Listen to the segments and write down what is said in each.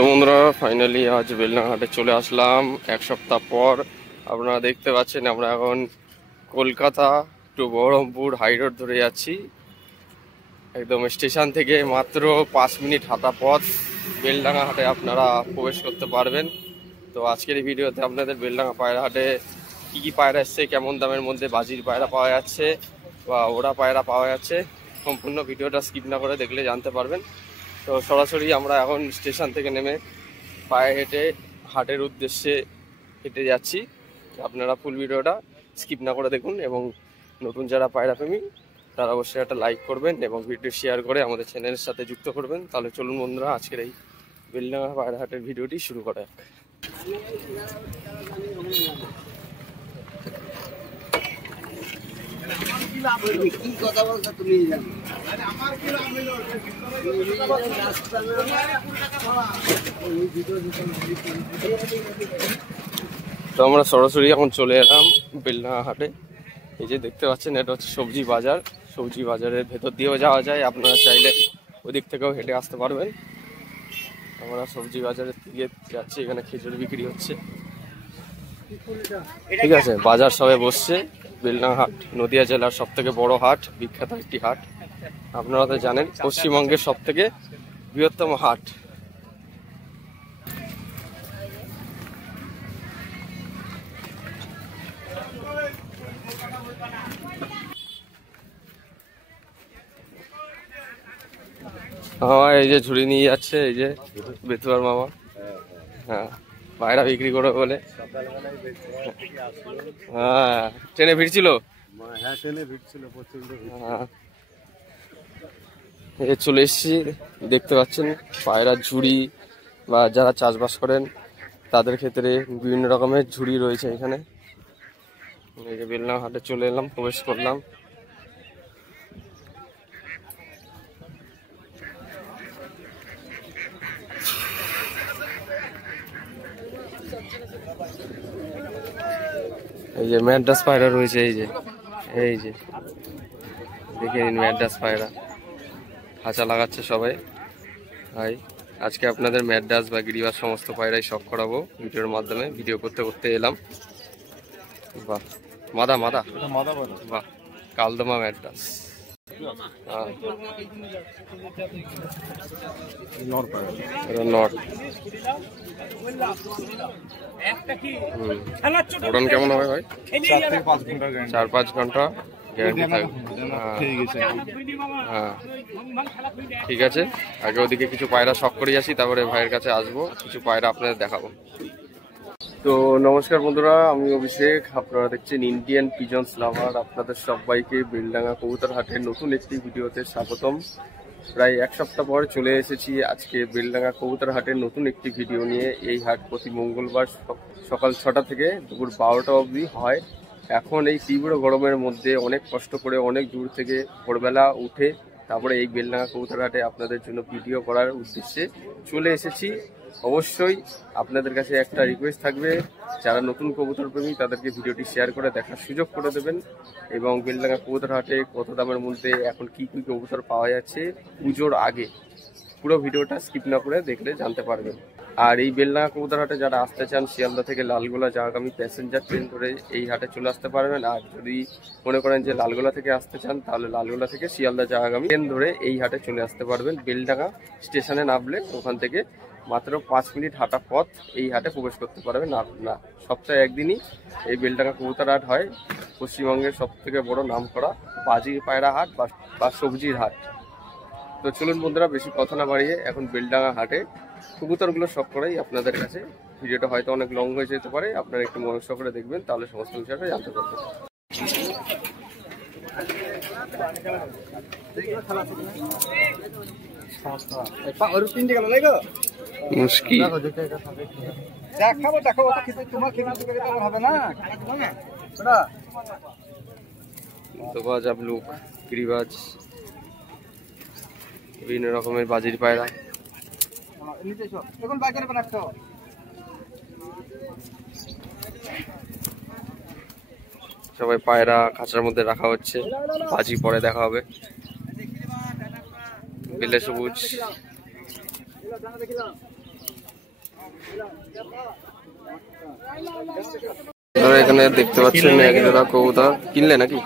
তো বন্ধুরা ফাইনালি আজ বেলডাঙাহাটে চলে আসলাম এক সপ্তাহ পর। আপনারা দেখতে পাচ্ছেন আমরা এখন Kolkata to Baharampur high road ধরে যাচ্ছি। একদম স্টেশন থেকে মাত্র 5 মিনিট হাঁটা পথ বেলডাঙাহাটে আপনারা প্রবেশ করতে পারবেন। তো আজকের এই ভিডিওতে আপনাদের বেলডাঙা পায়রা হাটে কী কী পায়রা এসছে, কেমন দামের মধ্যে বাজির পায়রা পাওয়া যাচ্ছে বা ওরা পায়রা পাওয়া যাচ্ছে, সম্পূর্ণ ভিডিওটা স্কিপ না করে দেখলে জানতে পারবেন। তো সরাসরি আমরা এখন স্টেশন থেকে নেমে পায়ে হেঁটে হাটের উদ্দেশ্যে হেঁটে যাচ্ছি। আপনারা ফুল ভিডিওটা স্কিপ না করে দেখুন এবং নতুন যারা পায়রা প্রেমী তারা অবশ্যই একটা লাইক করবেন এবং ভিডিও শেয়ার করে আমাদের চ্যানেলের সাথে যুক্ত করবেন। তাহলে চলুন বন্ধুরা আজকের এই বেলডাঙা পায়রা হাটের ভিডিওটি শুরু করা যাক। তো আমরা সরাসরি এখন চলে এলাম বেলডাঙা হাটে। এই যে দেখতে পাচ্ছেন এটা হচ্ছে সবজি বাজার। সবজি বাজারের ভেতর দিয়েও যাওয়া যায়, আপনারা চাইলে ওদিক থেকেও হেঁটে আসতে পারবেন। আমরা সবজি বাজারের দিকে যাচ্ছি, এখানে খেজুর বিক্রি হচ্ছে। ঠিক আছে, বাজার সবে বসছে। বেলডাঙা হাট নদিয়া জেলার সব থেকে বড় হাট, বিখ্যাত একটি হাট। আপনারা তো জানেন পশ্চিমবঙ্গের সব থেকে বৃহত্তম হাট। মামা এই যে ঝুড়ি নিয়ে যাচ্ছে, এই যে বেতুয়ার মামা। হ্যাঁ, পায়রা বিক্রি করে বলে। হ্যাঁ, ট্রেনে ভিড় ছিল। চলে এসছি, দেখতে পাচ্ছেন পায়রার ঝুড়ি বা যারা চাষবাস করেন তাদের ক্ষেত্রে বিভিন্ন রকমের ঝুড়ি রয়েছে এখানে। এই যে বেলডাঙা হাটে চলে এলাম, প্রবেশ করলাম। এই যে ম্যাড্রাস পায়রা রয়েছে, এই যে দেখে নিন ম্যাড্রাস পায়রা। খাঁচা লাগাচ্ছে সবাই। ভাই আজকে আপনাদের ম্যাড্রাস বা গিরিবাস সমস্ত পায়রাই শখ করাবো ভিডিওর মাধ্যমে। ভিডিও করতে করতে এলাম। বাহ, মাদা বাহ, কালদমা ম্যাড্রাস। ওড়ন কেমন হবে ভাই? 4-5 ঘন্টা গ্যারান্টি থাকবে। হ্যাঁ ঠিক আছে, আগে ওদিকে কিছু পায়রা শখ করে আসি, তারপরে ভাইয়ের কাছে আসবো, কিছু পায়রা আপনাদের দেখাবো। তো নমস্কার বন্ধুরা, আমি অভিষেক। আপনারা দেখছেন ইন্ডিয়ান পিজন্স লাভার। আপনাদের সবাইকে বেলডাঙা কবুতর হাটের নতুন একটি ভিডিওতে স্বাগতম। প্রায় এক সপ্তাহ পর চলে এসেছি আজকে বেলডাঙা কবুতর হাটের নতুন একটি ভিডিও নিয়ে। এই হাট প্রতি মঙ্গলবার সকাল 6টা থেকে দুপুর 12টা অবধি হয়। এখন এই তীব্র গরমের মধ্যে অনেক কষ্ট করে অনেক দূর থেকে ভোরবেলা উঠে তারপরে এই বেলডাঙা কবুতর হাটে আপনাদের জন্য ভিডিও করার উদ্দেশ্যে চলে এসেছি। অবশ্যই আপনাদের কাছে একটা রিকোয়েস্ট থাকবে, যারা নতুন কবুতর প্রেমী তাদেরকে ভিডিওটি শেয়ার করে দেখার সুযোগ করে দেবেন এবং বেলডাঙা কবুতর হাটে কত দামের মধ্যে এখন কি কি কবুতর পাওয়া যাচ্ছে পুজোর আগে পুরো ভিডিওটা স্কিপ না করে দেখলে জানতে পারবেন। আর এই বেলডাঙা কবুতর হাটে যারা আসতে চান শিয়ালদা থেকে লালগোলা জাহাগামী প্যাসেঞ্জার ট্রেন ধরে এই হাটে চলে আসতে পারবেন। আর যদি মনে করেন যে লালগোলা থেকে আসতে চান তাহলে লালগোলা থেকে শিয়ালদা জাহাগামী ট্রেন ধরে এই হাটে চলে আসতে পারবেন। বেলডাঙা স্টেশনে নামলে ওখান থেকে মাত্র 5 মিনিট হাঁটা পথ এই হাটে প্রবেশ করতে পারবেন। না, সপ্তাহে একদিনই এই বেলডাঙা কবুতর হাট হয়। পশ্চিমবঙ্গের সব থেকে বড় নাম করা বাজির পায়রা হাট বা সবজির হাট। তো চলুন বন্ধুরা, বেশি কথা না বাড়িয়ে এখন বেলডাঙা হাটে কবুতরগুলো শখ করাই আপনাদের কাছে। ভিডিওটা হয়তো অনেক লং হয়ে যেতে পারে, আপনারা একটু মনোযোগ করে দেখবেন, তাহলে সমস্ত বিষয়টা জানতে পারবেন। গিরিবাজ, বিভিন্ন রকমের বাজির পায়রা। সবাই পায়রা খাঁচার মধ্যে রাখা হচ্ছে, বাজি পরে দেখা হবে। বেলে সবুজ, এখানে দেখতে পাচ্ছেন এক জোড়া কবুতর কিনলে নাকি?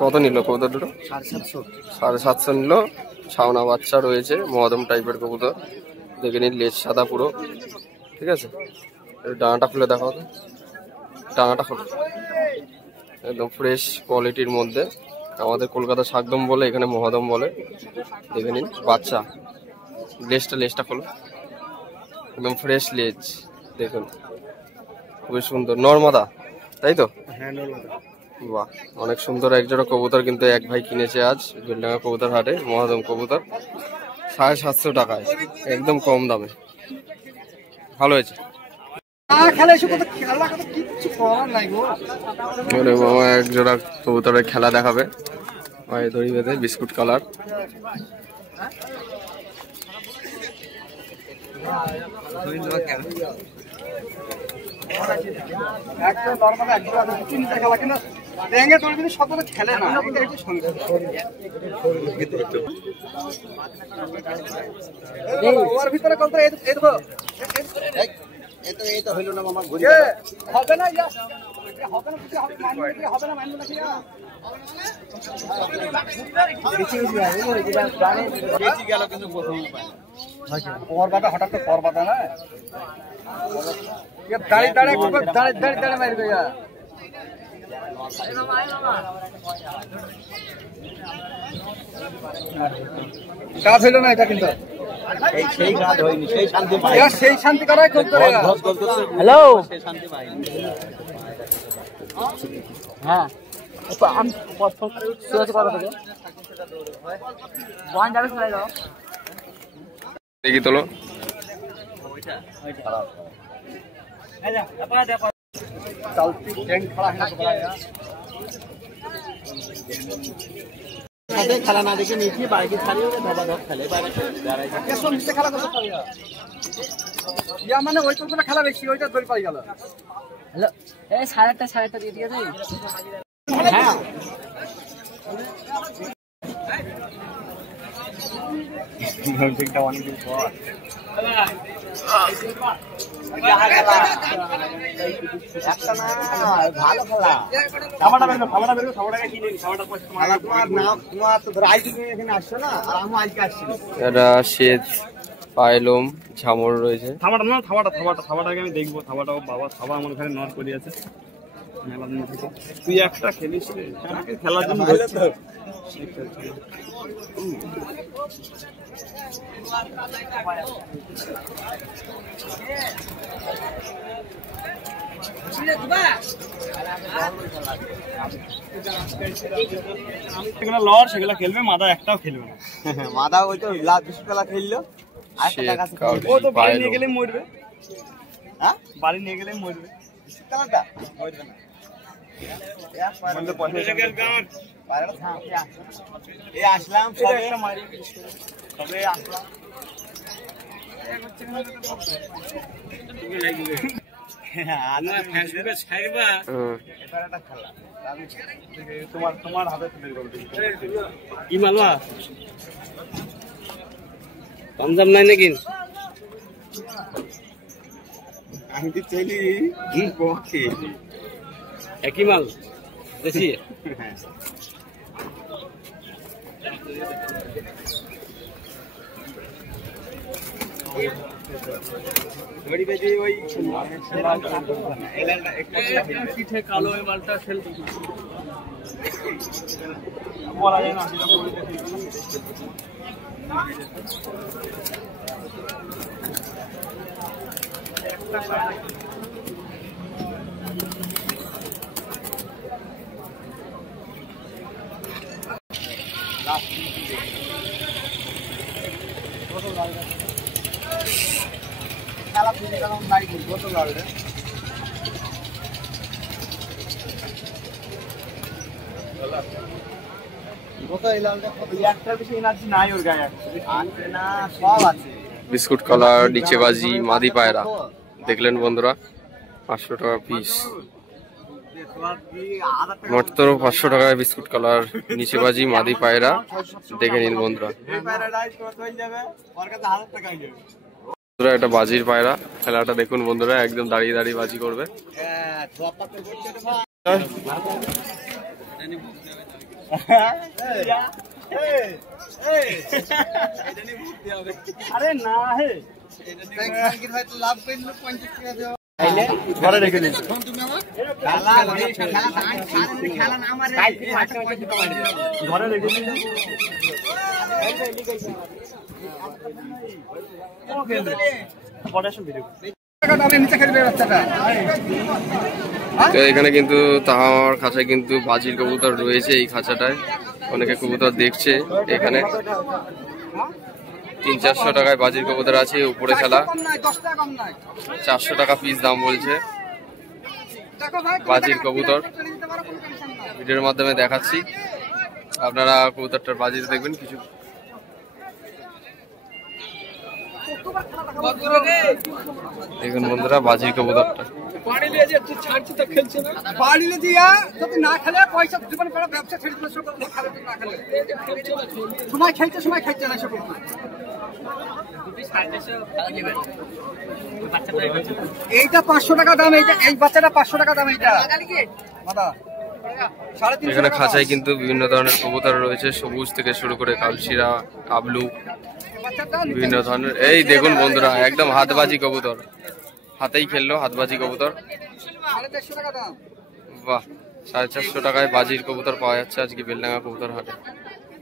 কত নিল কবুতর দুটো? 750 নিল। ছাওনা বাচ্চা রয়েছে, মহাদম টাইপের কবুতর। দেখে নিন, লেজ সাদা পুরো। ঠিক আছে, ডানাটা খুলে দেখাও তো, ডানাটা খুলে। একদম ফ্রেশ কোয়ালিটির মধ্যে, আমাদের কলকাতা শাকদম বলে, এখানে মহাদম বলে। দেখে নিন বাচ্চা, লেজটা খোলো, একদম ফ্রেশ লেজ। দেখুন খুবই সুন্দর, নর্মাদা তাই তো? বাহ, অনেক সুন্দর এক জোড়া কবুতর কিন্তু এক ভাই কিনেছে আজ বেলডাঙ্গা কবুতর হাটে। মহাদম কবুতর 750 টাকায়, একদম কম দামে। ভালো হয়েছে। মামা এক জোড়া কবুতরের খেলা দেখাবে, দড়ি বেঁধে, বিস্কুট কালার। হইল না মামা, হঠাৎ তো পরবাটা না, দাঁড়িয়ে দাঁড়িয়ে মারবে। কাজ হইল না এটা, কিন্তু সেই কাজ হয়নি, সেই শান্তি পাই, সেই শান্তি করাই খুব করে। হ্যালো, সেই শান্তি পাই। হ্যাঁ, আমি দেখি তোলো। খেলা না দেখে নিয়েছি, বাইকে ছাড়িয়ে ধবা ধপ খেলে মানে ওই কলকাতা খেলা বেশি, ওইটা দড়ি পাই গেল। হ্যালো, এই 8:30 দিয়ে দিয়েছে। হ্যাঁ, ঠিকটা অনেকদিন পর। ভালো খেলা, খাবারটা বেরো, খাবারটা বেরো, খাবারটা কিনে খাবারটা পয়সা তোমার নাম, তোমার তো ধরো আইটি তুমি এখানে আসছো না, আর আমি আজকে আসছি। এটা শেষ পায়লম ঝামর রয়েছে। থাবাটাকে আমি দেখবো। থাবাটাও বাবা, থাবা আমার ঘরে নর করে আছে মেলা দিন থেকে। তুই একটা খেলিস রে, খেলার জন্য লর, সেগুলা খেলবে, মাদা একটাও খেলবে না। মাদা ওই তো বিশ্বকালা খেললো, ও তো বাড়ি নিয়ে গেলে মরবে। হ্যাঁ, বাড়ি নিয়ে গেলে মরবে। আসলাম সবে আসলাম। তোমার হাতে কি মালবা পাঞ্জাব নাই নাকি? আমি তো চলি একই মাল বেশি। কালো মালটা বলা যায় না। বিস্কুট কালার, নিচেবাজি, মাদি পায়রা দেখলেন বন্ধুরা, 500 টাকা পিস। মাত্র 500 টাকায় বিস্কুট কালার, নিচেবাজি, মাদি পায়রা দেখে নিন বন্ধুরা। একটা বাজির পায়রা, খেলাটা দেখুন বন্ধুরা, একদম দাঁড়িয়ে দাঁড়িয়ে বাজি করবে। আরে না হে ঘরে রেখে দিন। ঘরে রেখে দিন। তো এখানে কিন্তু তাহার খাঁচায় কিন্তু বাজির কবুতর রয়েছে। এই খাঁচাটায় অনেকে কবুতর দেখছে। এখানে 300-400 টাকায় বাজির কবুতর আছে। উপরে খেলা 400 টাকা পিস দাম বলছে বাজির কবুতর। ভিডিওর মাধ্যমে দেখাচ্ছি, আপনারা কবুতরটার বাজিটা দেখবেন। কিছু দেখুন বন্ধুরা বাজির কবুতরটা। এইটা 500 টাকা দাম, এইটা এই বাচ্চাটা 500 টাকা দাম। এইটা এখানে খাঁচায় কিন্তু বিভিন্ন ধরনের কবুতর রয়েছে, সবুজ থেকে শুরু করে কালশিরা, কাবলু, বিভিন্ন ধরনের। এই দেখুন বন্ধুরা, একদম হাতবাজি কবুতর, হাতেই খেললো হাতবাজি কবুতর। বাহ, 450 টাকায় বাজির কবুতর পাওয়া যাচ্ছে আজকে বেলডাঙ্গা কবুতর হাটে।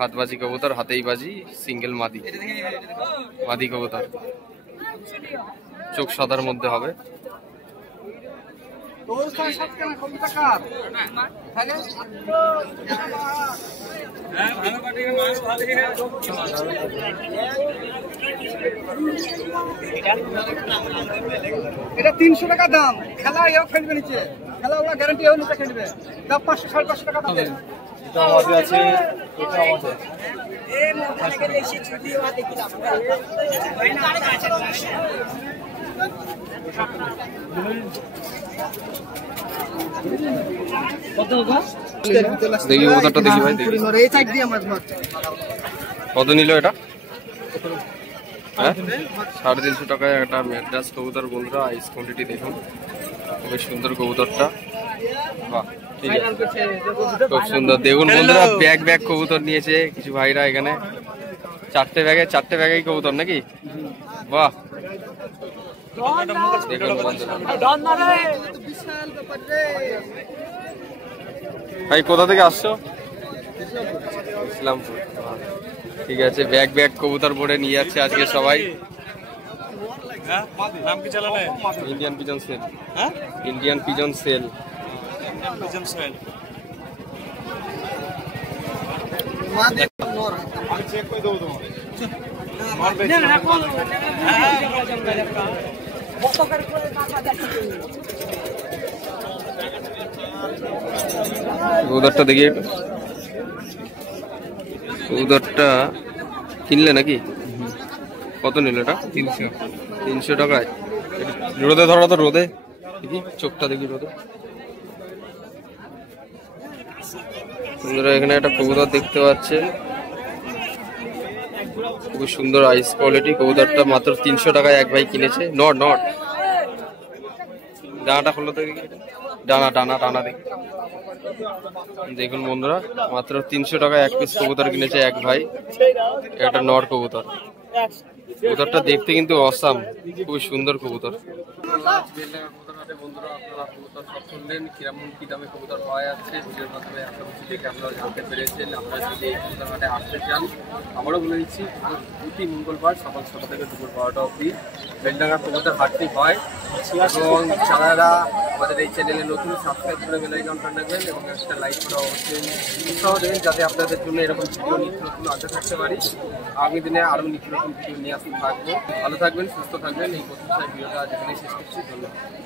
হাতবাজি কবুতর, হাতেই বাজি, সিঙ্গেল মাদি মাদি কবুতর, চোখ সাদার মধ্যে হবে। এটা 300 টাকা দাম। খেলা এও খেলবে নিচে, খেলা ওরা গ্যারান্টি এও নিচে খেলবে। দাম 500-550 টাকা দাম। এটা আমাদের আছে, এটা আমাদের। দেখি কবুতরটা, দেখি ভাই দেখি কত নিল এটা। হ্যাঁ, 350 টাকায় একটা ম্যাড্রাস কবুতর বন্ধুরা। আইস কোয়ান্টিটি দেখুন, খুবই সুন্দর কবুতরটা। বাহ, ঠিক আছে, খুব সুন্দর। দেখুন বন্ধুরা, ব্যাগ ব্যাগ কবুতর নিয়েছে কিছু ভাইরা এখানে। 4টে ব্যাগেই কবুতর নাকি? বাহ, দেখুন বন্ধুরা। ভাই কোথা থেকে আসছো? ইসলামপুর। ঠিক আছে, ব্যাগ ব্যাগ কবুতর পরে নিয়ে যাচ্ছে আজকে সবাই। নাম কি চালালে? Indian pigeon cell. হ্যাঁ, Indian pigeon cell. Pigeon cell. আমি চেক করে দেবো তোমার। কবুতরটা দেখি একটু। কবুতরটা কিনলে নাকি? কত নিল এটা? 300 টাকায়। রোদে ধরা তো, রোদে দেখি চোখটা, দেখি রোদে। বন্ধুরা এখানে একটা কবুতর দেখতে পাচ্ছেন, খুবই সুন্দর আইস কোয়ালিটি। কবুতরটা মাত্র 300 টাকায় এক ভাই কিনেছে। নট ডানাটা খুললো তো, ডানা ডানা ডানা দেখি। দেখুন বন্ধুরা, মাত্র 300 টাকায় এক পিস কবুতর কিনেছে এক ভাই। একটা নর কবুতর। কবুতরটা দেখতে কিন্তু অসাম, খুবই সুন্দর কবুতর। বন্ধুরা আপনারা কবুতর সব শুনলেন, কিরকম কি দামে কবুতর পাওয়া যাচ্ছে ভিডিওর মাধ্যমে আপনারা দেখে আপনারা জানতে পেরেছেন। আপনারা যদি এই কবুতর হাটে আসতে চান, আবারও বলে দিচ্ছি, প্রতি মঙ্গলবার সকাল 6টা থেকে দুপুর 12টা অবধি বেলডাঙ্গা কবুতর হাটটি হয়। এবং যারা আমাদের এই চ্যানেলে নতুন, সাবস্ক্রাইব করে বেল আইকনটা নেবেন এবং একটা লাইক করে অবশ্যই উৎসাহ দেবেন, যাতে আপনাদের জন্য এরকম ভিডিও নিত্য নতুন আসতে থাকতে পারি। আগামী দিনে আরও নিত্য নতুন ভিডিও নিয়ে আসতে থাকবো। ভালো থাকবেন, সুস্থ থাকবেন। এই প্রতিষ্ঠায় ভিডিওটা যেখানে শেষ করছি। ধন্যবাদ।